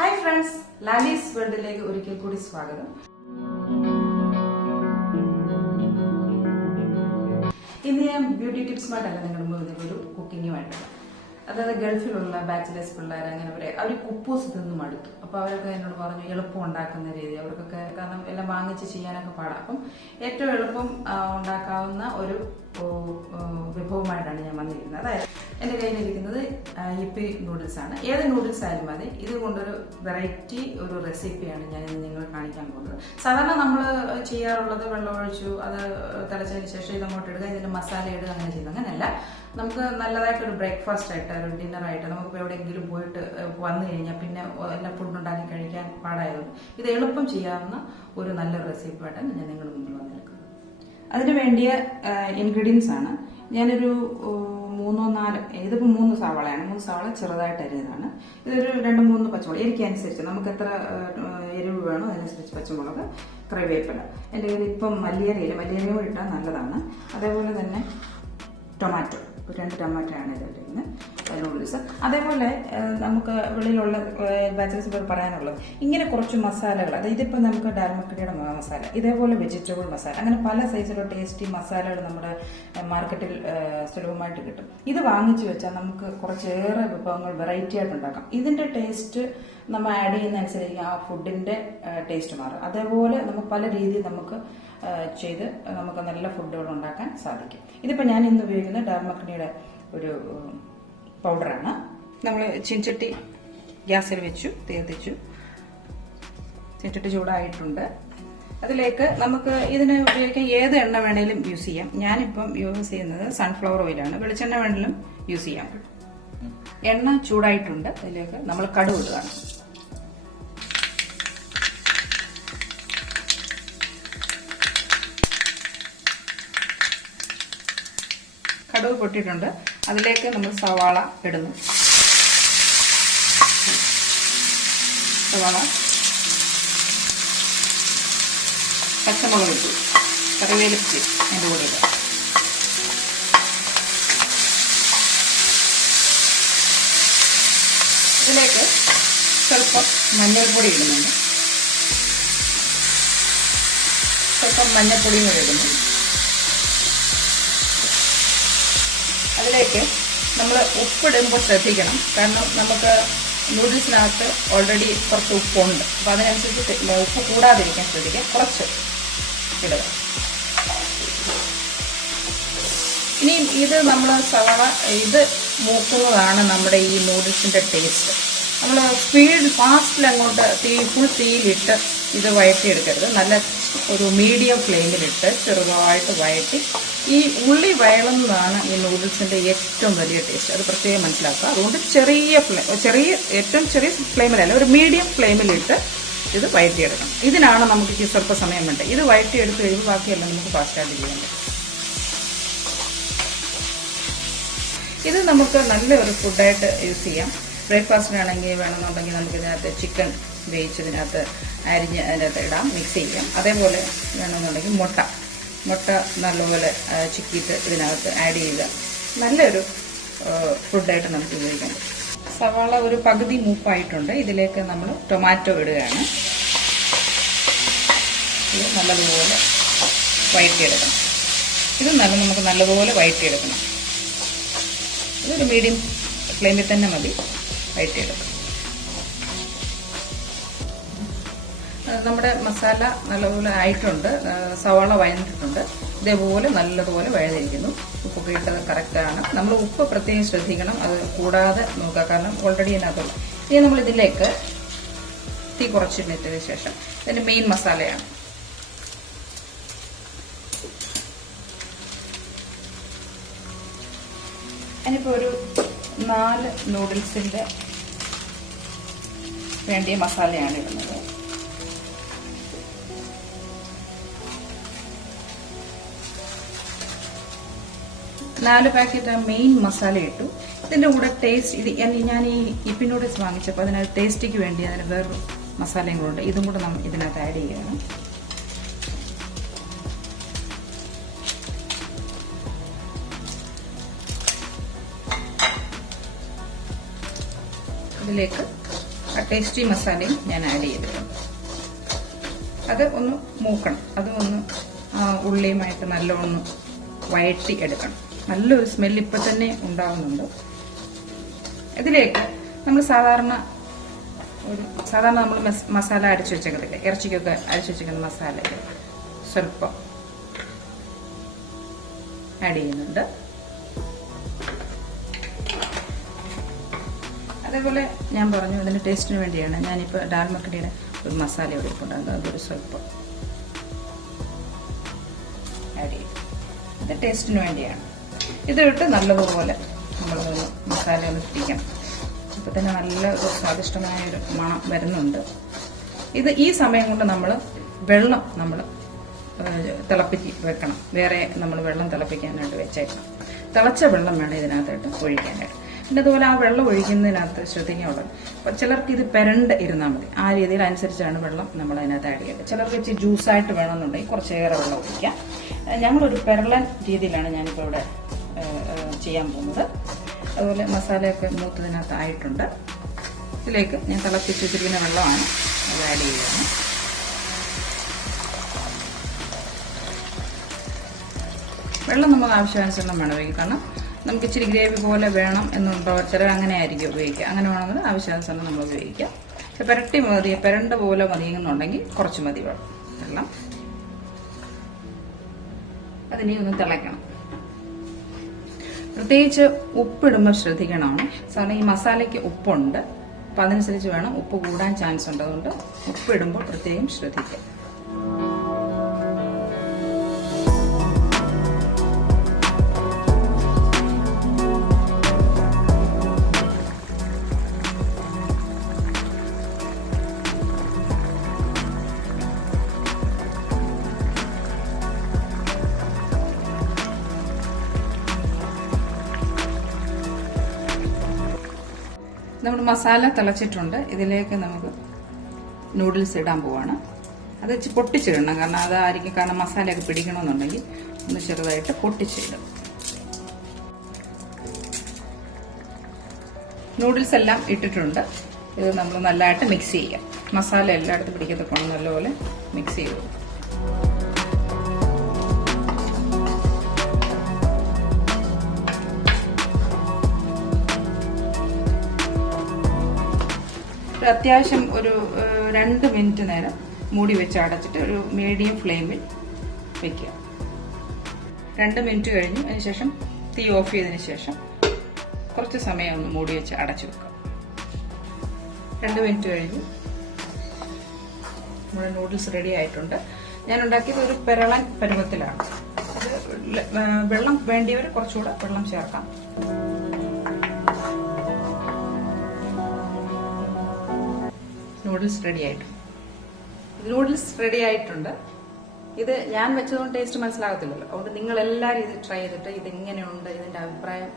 Hi friends, Laly's world-ലേക്ക് ഒരിക്കൽ കൂടി സ്വാഗതം. ഇന്ന് ഞാൻ ബ്യൂട്ടി ടിപ്സുമായിട്ടല്ല നിങ്ങളുടെ മുന്നിൽ ഒരു കുക്കിങ്ങുമായിട്ടാണ്. അതായത് ഗൾഫിലുള്ള ബാച്ചിലേഴ്സ് പിള്ളേർ അങ്ങനെ അവർ കുപ്പൂസ് തിന്ന് മടുത്തു. അപ്പോൾ അവരൊക്കെ എന്നോട് പറഞ്ഞു എളുപ്പം ഉണ്ടാക്കുന്ന രീതി അവർക്കൊക്കെ, കാരണം എല്ലാം വാങ്ങിച്ച് ചെയ്യാനൊക്കെ പാടാം. അപ്പം ഏറ്റവും എളുപ്പം ഉണ്ടാക്കാവുന്ന ഒരു വിഭവമായിട്ടാണ് ഞാൻ വന്നിരിക്കുന്നത്. അതായത് എൻ്റെ കയ്യിലിരിക്കുന്നത് യിപ്പി നൂഡിൽസ് ആണ്. ഏത് നൂഡിൽസ് ആയാലും മതി. ഇതുകൊണ്ടൊരു വെറൈറ്റി ഒരു റെസിപ്പിയാണ് ഞാൻ ഇന്ന് നിങ്ങളെ കാണിക്കാൻ പോകുന്നത്. സാധാരണ നമ്മൾ ചെയ്യാറുള്ളത് വെള്ളം ഒഴിച്ചു അത് തിളച്ചതിന് ശേഷം ഇതങ്ങോട്ട് ഇടുക, ഇതിൻ്റെ മസാല ഇടുക, അങ്ങനെ ചെയ്യുന്നത്. അങ്ങനെയല്ല, നമുക്ക് നല്ലതായിട്ടൊരു ബ്രേക്ക്ഫാസ്റ്റ് ആയിട്ട് ഒരു ഡിന്നറായിട്ട് നമുക്കിപ്പോൾ എവിടെയെങ്കിലും പോയിട്ട് വന്നു കഴിഞ്ഞാൽ പിന്നെ എല്ലാ ഫുഡ് ഉണ്ടാക്കി കഴിക്കാൻ പാടായതുകൊണ്ട് ഇത് എളുപ്പം ചെയ്യാവുന്ന ഒരു നല്ല റെസിപ്പിയായിട്ടാണ് ഞാൻ നിങ്ങളുടെ മുമ്പിൽ വന്നിരിക്കുന്നത്. അതിന് വേണ്ടിയ ഇൻഗ്രീഡിയൻസ് ആണ് ഞാനൊരു 3-4, ഇതിപ്പോൾ 3 സവാളയാണ്. 3 സവാള ചെറുതായിട്ട് അരിഞ്ഞതാണ്. ഇതൊരു 2-3 പച്ചമുളക്, എനിക്കനുസരിച്ച് നമുക്ക് എത്ര എരിവ് വേണോ അതിനനുസരിച്ച് പച്ചമുളക്, കറിവേപ്പില. എൻ്റെ കയ്യിൽ ഇപ്പം മല്ലിയലയും കൂടി ഇട്ടാൽ നല്ലതാണ്. അതേപോലെ തന്നെ ടൊമാറ്റോ, 2 ടൊമാറ്റോയാണ് ഇതിലിരുന്ന് നൂഡിൽസ്. അതേപോലെ നമുക്ക് വെളിയിലുള്ള ബാച്ചലേഴ്സ് പറയാനുള്ളത് ഇങ്ങനെ കുറച്ച് മസാലകൾ, അതായത് ഇതിപ്പോൾ നമുക്ക് ഡാൽമക്കടിയുടെ മസാല, ഇതേപോലെ വെജിറ്റബിൾ മസാല, അങ്ങനെ പല സൈസിലുള്ള ടേസ്റ്റി മസാലകൾ നമ്മുടെ മാർക്കറ്റിൽ സുലഭമായിട്ട് കിട്ടും. ഇത് വാങ്ങിച്ചു വെച്ചാൽ നമുക്ക് കുറച്ചേറെ വിഭവങ്ങൾ വെറൈറ്റി ആയിട്ട് ഉണ്ടാക്കാം. ഇതിൻ്റെ ടേസ്റ്റ് നമ്മൾ ആഡ് ചെയ്യുന്നതനുസരിച്ച് ആ ഫുഡിൻ്റെ ടേസ്റ്റ് മാറും. അതേപോലെ നമുക്ക് പല രീതിയിൽ നമുക്ക് ചെയ്ത് നമുക്ക് നല്ല ഫുഡുകൾ ഉണ്ടാക്കാൻ സാധിക്കും. ഇതിപ്പോൾ ഞാൻ ഇന്ന് ഉപയോഗിക്കുന്ന ഡാൽമക്കടിയുടെ ഒരു പൗഡറാണ്. നമ്മൾ ചീൻചട്ടി ഗ്യാസിൽ വെച്ചു, തീ കത്തിച്ചു, ചീൻചട്ടി ചൂടായിട്ടുണ്ട്. അതിലേക്ക് നമുക്ക് ഇതിന് ഉപയോഗിക്കാൻ ഏത് എണ്ണ വേണേലും യൂസ് ചെയ്യാം. ഞാനിപ്പം യൂസ് ചെയ്യുന്നത് സൺഫ്ലവർ ഓയിലാണ്. വെളിച്ചെണ്ണ വേണേലും യൂസ് ചെയ്യാം. എണ്ണ ചൂടായിട്ടുണ്ട്. അതിലേക്ക് നമ്മൾ കടുക് ഇടുകയാണ്. കടുക് പൊട്ടിയിട്ടുണ്ട്. അതിലേക്ക് നമ്മൾ സവാള ഇടുന്നു. സവാള, പച്ചമുളക് ഇട്ടു, കറിവേപ്പില അതിൻ്റെ കൂടെ ഇടുക. ഇതിലേക്ക് സ്വല്പം മഞ്ഞൾപ്പൊടി ഇടുന്നുണ്ട്. സ്വല്പം മഞ്ഞൾപ്പൊടിയും കൂടെ ഇടുന്നു. അതിലേക്ക് നമ്മൾ ഉപ്പിടുമ്പോൾ ശ്രദ്ധിക്കണം, കാരണം നമുക്ക് നൂഡിൽസിനകത്ത് ഓൾറെഡി കുറച്ച് ഉപ്പുണ്ട്. അപ്പോൾ അതിനനുസരിച്ച് ഉപ്പ് കൂടാതിരിക്കാൻ ശ്രദ്ധിക്കുക. കുറച്ച് ഇടുക. ഇനി ഇത് നമ്മൾ സവാള ഇത് മൂക്കുന്നതാണ് നമ്മുടെ ഈ നൂഡിൽസിൻ്റെ ടേസ്റ്റ്. നമ്മൾ ഫാസ്റ്റിൽ അങ്ങോട്ട് ഫുൾ തീയിലിട്ട് ഇത് വഴറ്റിയെടുക്കരുത്. നല്ല ഒരു മീഡിയം ഫ്ലെയിമിലിട്ട് ചെറുതായിട്ട് വഴറ്റി, ഈ ഉള്ളി വയളുന്നതാണ് ഈ നൂഡിൽസിൻ്റെ ഏറ്റവും വലിയ ടേസ്റ്റ്. അത് പ്രത്യേകം മനസ്സിലാക്കുക. അതുകൊണ്ട് ഏറ്റവും ചെറിയ ഫ്ലെയിമിലല്ല, ഒരു മീഡിയം ഫ്ലെയിമിലിട്ട് ഇത് വഴറ്റിയെടുക്കണം. ഇതിനാണ് നമുക്ക് സ്വല്പ സമയം വേണ്ടത്. ഇത് വഴറ്റിയെടുത്ത് കഴിയുമ്പോൾ ബാക്കിയെല്ലാം നമുക്ക് ഫാസ്റ്റായിട്ട് ചെയ്യാൻ പറ്റും. ഇത് നമുക്ക് നല്ലൊരു ഫുഡായിട്ട് യൂസ് ചെയ്യാം. ബ്രേക്ക്ഫാസ്റ്റിനാണെങ്കിൽ വേണമെന്നുണ്ടെങ്കിൽ നമുക്ക് ഇതിനകത്ത് ചിക്കൻ വേവിച്ചതിനകത്ത് അരിഞ്ഞ് അതിനകത്ത് ഇടാം, മിക്സ് ചെയ്യാം. അതേപോലെ വേണമെന്നുണ്ടെങ്കിൽ മുട്ട നല്ലപോലെ ചിക്കിയിട്ട് ഇതിനകത്ത് ആഡ് ചെയ്യുക. നല്ലൊരു ഫുഡായിട്ട് നമുക്ക് ഉപയോഗിക്കാൻ പറ്റും. സവാള ഒരു പകുതി മൂപ്പായിട്ടുണ്ട്. ഇതിലേക്ക് നമ്മൾ ടൊമാറ്റോ ഇടുകയാണ്. ഇത് നല്ലതുപോലെ വഴറ്റിയെടുക്കണം. നമുക്ക് നല്ലതുപോലെ വഴറ്റിയെടുക്കണം. ഇതൊരു മീഡിയം ഫ്ലെയിമിൽ തന്നെ മതി വഴറ്റിയെടുക്കണം. നമ്മുടെ മസാല നല്ലപോലെ ആയിട്ടുണ്ട്. സവാള വഴന്നിട്ടുണ്ട്. ഇതേപോലെ നല്ലതുപോലെ വഴന്നിരിക്കുന്നു. ഉപ്പൊക്കെ ഇട്ടത് കറക്റ്റാണ്. നമ്മൾ ഉപ്പ് പ്രത്യേകം ശ്രദ്ധിക്കണം, അത് കൂടാതെ നോക്കുക, കാരണം ഓൾറെഡി അതിനകത്തുള്ളൂ. ഇനി നമ്മൾ ഇതിലേക്ക് തീ കുറച്ചിട്ടതിന് ശേഷം ഇതിൻ്റെ മെയിൻ മസാലയാണ്. അതിനിപ്പോൾ ഒരു 4 നൂഡിൽസിൻ്റെ വേണ്ടിയ മസാലയാണ് ഇടുന്നത്. നാല് പാക്കറ്റ് മെയിൻ മസാല ഇട്ടു. ഇതിൻ്റെ കൂടെ ടേസ്റ്റ്, ഞാൻ ഈ യിപ്പി നൂഡിൽസ് വാങ്ങിച്ചപ്പോൾ അതിനകത്ത് ടേസ്റ്റിക്ക് വേണ്ടി അതിന് വേറൊരു മസാലയും കൂടെ ഉണ്ട്. ഇതും കൂടെ നമ്മൾ ഇതിനകത്ത് ആഡ് ചെയ്യുകയാണ്. ഇതിലേക്ക് ആ ടേസ്റ്റി മസാലയും ഞാൻ ആഡ് ചെയ്തിട്ടുണ്ട്. അത് ഒന്ന് മൂക്കണം, അതും ഒന്ന് ഉള്ളിയുമായിട്ട് നല്ലോണം വഴറ്റി എടുക്കണം. നല്ലൊരു സ്മെല്ല് ഇപ്പം തന്നെ ഉണ്ടാകുന്നുണ്ട്. ഇതിലേക്ക് നമ്മൾ സാധാരണ നമ്മൾ മസാല അരച്ചു വെച്ചേക്കത്തില്ലേ, ഇറച്ചിക്കൊക്കെ അരച്ചു വെച്ചേക്കുന്ന മസാല സ്വല്പം ആഡ് ചെയ്യുന്നുണ്ട്. അതേപോലെ ഞാൻ പറഞ്ഞു ഇതിൻ്റെ ടേസ്റ്റിന് വേണ്ടിയാണ് ഞാനിപ്പോൾ ഡാൽ മഖനിയുടെ ഒരു മസാല ഇവിടെ കൊണ്ടുവന്നത്. അതൊരു സ്വല്പം ആഡ് ചെയ്യും. ഇത് ടേസ്റ്റിന് വേണ്ടിയാണ്. ഇതിട്ട് നല്ലതുപോലെ നമ്മളൊന്ന് മസാല ഒന്ന് പിടിക്കണം. അപ്പോൾ തന്നെ നല്ല ഒരു സ്വാദിഷ്ടമായൊരു മണം വരുന്നുണ്ട്. ഈ സമയം കൊണ്ട് വെള്ളം തിളപ്പിച്ച് വെക്കണം. വേറെ നമ്മൾ വെള്ളം തിളപ്പിക്കാനായിട്ട് വെച്ചേക്കണം. തിളച്ച വെള്ളം വേണം ഇതിനകത്തായിട്ട് ഒഴിക്കാനായിട്ട്. പിന്നെ അതുപോലെ ആ വെള്ളം ഒഴിക്കുന്നതിനകത്ത് ശ്രദ്ധിക്കാനുള്ളത്, അപ്പോൾ ചിലർക്ക് ഇത് പെരണ്ട് ഇരുന്നാൽ മതി. ആ രീതിയിൽ അനുസരിച്ചാണ് വെള്ളം നമ്മൾ അതിനകത്ത് ആഡ് ചെയ്യേണ്ടത്. ചിലർക്ക് ഇച്ചിരി ജ്യൂസായിട്ട് വേണമെന്നുണ്ടെങ്കിൽ കുറച്ചേറെ വെള്ളം ഒഴിക്കാം. ഞങ്ങളൊരു പെരളൻ രീതിയിലാണ് ഞാനിപ്പോൾ ഇവിടെ ചെയ്യാൻ പോകുന്നത്. അതുപോലെ മസാലയൊക്കെ മൂത്തതിനകത്ത് ആയിട്ടുണ്ട്. ഇതിലേക്ക് ഞാൻ തിളപ്പിച്ച് വെച്ചിരിക്കുന്ന വെള്ളമാണ് അത് ആഡ് ചെയ്യുന്നത്. വെള്ളം നമുക്ക് ആവശ്യാനുസരണം വേണം ഉപയോഗിക്കുക. കാരണം നമുക്ക് ഇച്ചിരി ഗ്രേവി പോലെ വേണം എന്നുണ്ടോ, ചിലർ അങ്ങനെ ആയിരിക്കും ഉപയോഗിക്കുക. അങ്ങനെ വേണമെങ്കിൽ ആവശ്യാനുസരണം നമ്മൾ ഉപയോഗിക്കാം. പക്ഷെ പെരണ്ട പോലെ മതിയെന്നുണ്ടെങ്കിൽ കുറച്ച് മതി വെള്ളം. അതിനെ ഒന്ന് തിളയ്ക്കണം. പ്രത്യേകിച്ച് ഉപ്പിടുമ്പോൾ ശ്രദ്ധിക്കണമാണ്. സാധാരണ ഈ മസാലയ്ക്ക് ഉപ്പുണ്ട്, അപ്പം അതനുസരിച്ച് വേണം. ഉപ്പ് കൂടാൻ ചാൻസ് ഉണ്ട്. അതുകൊണ്ട് ഉപ്പിടുമ്പോൾ പ്രത്യേകം ശ്രദ്ധിക്കുക. നമ്മുടെ മസാല തിളച്ചിട്ടുണ്ട്. ഇതിലേക്ക് നമുക്ക് നൂഡിൽസ് ഇടാൻ പോവാണ്. അത് വെച്ച് പൊട്ടിച്ചിടണം. കാരണം മസാലയൊക്കെ പിടിക്കണമെന്നുണ്ടെങ്കിൽ ഒന്ന് ചെറുതായിട്ട് പൊട്ടിച്ചിടും. നൂഡിൽസ് എല്ലാം ഇട്ടിട്ടുണ്ട്. ഇത് നമ്മൾ നല്ലതായിട്ട് മിക്സ് ചെയ്യാം. മസാല എല്ലായിടത്തും പിടിക്കത്തക്കൊണ്ട് നല്ലപോലെ മിക്സ് ചെയ്തു. അത്യാവശ്യം ഒരു 2 മിനിറ്റ് നേരം മൂടി വെച്ച് അടച്ചിട്ട് ഒരു മീഡിയം ഫ്ലെയിമിൽ വെക്കുക. 2 മിനിറ്റ് കഴിഞ്ഞ് അതിനുശേഷം തീ ഓഫ് ചെയ്തതിന് ശേഷം കുറച്ച് സമയം ഒന്ന് മൂടി വെച്ച് അടച്ചു വെക്കുക. 2 മിനിറ്റ് കഴിഞ്ഞ് നമ്മുടെ നൂഡിൽസ് റെഡി ആയിട്ടുണ്ട്. ഞാൻ ഉണ്ടാക്കിയത് ഒരു പെരളൻ പരുവത്തിലാണ്. അത് വെള്ളം വേണ്ടിയവർ കുറച്ചുകൂടെ വെള്ളം ചേർക്കാം. നൂഡിൽസ് റെഡി ആയിട്ടുണ്ട്. ഇത് ഞാൻ വെച്ചതുകൊണ്ട് ടേസ്റ്റ് മനസ്സിലാകത്തില്ലല്ലോ. അതുകൊണ്ട് നിങ്ങൾ എല്ലാവരും ഇത് ട്രൈ ചെയ്തിട്ട് ഇതെങ്ങനെയുണ്ട് ഇതിന്റെ അഭിപ്രായം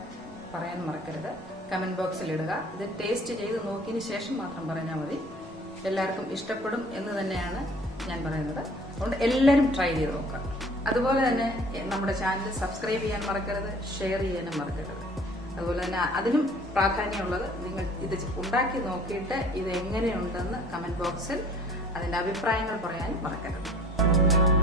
പറയാൻ മറക്കരുത്. കമന്റ് ബോക്സിൽ ഇടുക. ഇത് ടേസ്റ്റ് ചെയ്ത് നോക്കിയതിന് ശേഷം മാത്രം പറഞ്ഞാൽ മതി. എല്ലാവർക്കും ഇഷ്ടപ്പെടും എന്ന് തന്നെയാണ് ഞാൻ പറയുന്നത്. അതുകൊണ്ട് എല്ലാവരും ട്രൈ ചെയ്ത് നോക്കുക. അതുപോലെ തന്നെ നമ്മുടെ ചാനൽ സബ്സ്ക്രൈബ് ചെയ്യാൻ മറക്കരുത്, ഷെയർ ചെയ്യാനും മറക്കരുത്. അതുപോലെ തന്നെ അതിനും പ്രാധാന്യമുള്ളത് നിങ്ങൾ ഇത് ഉണ്ടാക്കി നോക്കിയിട്ട് ഇത് എങ്ങനെയുണ്ടെന്ന് കമന്റ് ബോക്സിൽ അതിന്റെ അഭിപ്രായങ്ങൾ പറയാനും മറക്കരുത്.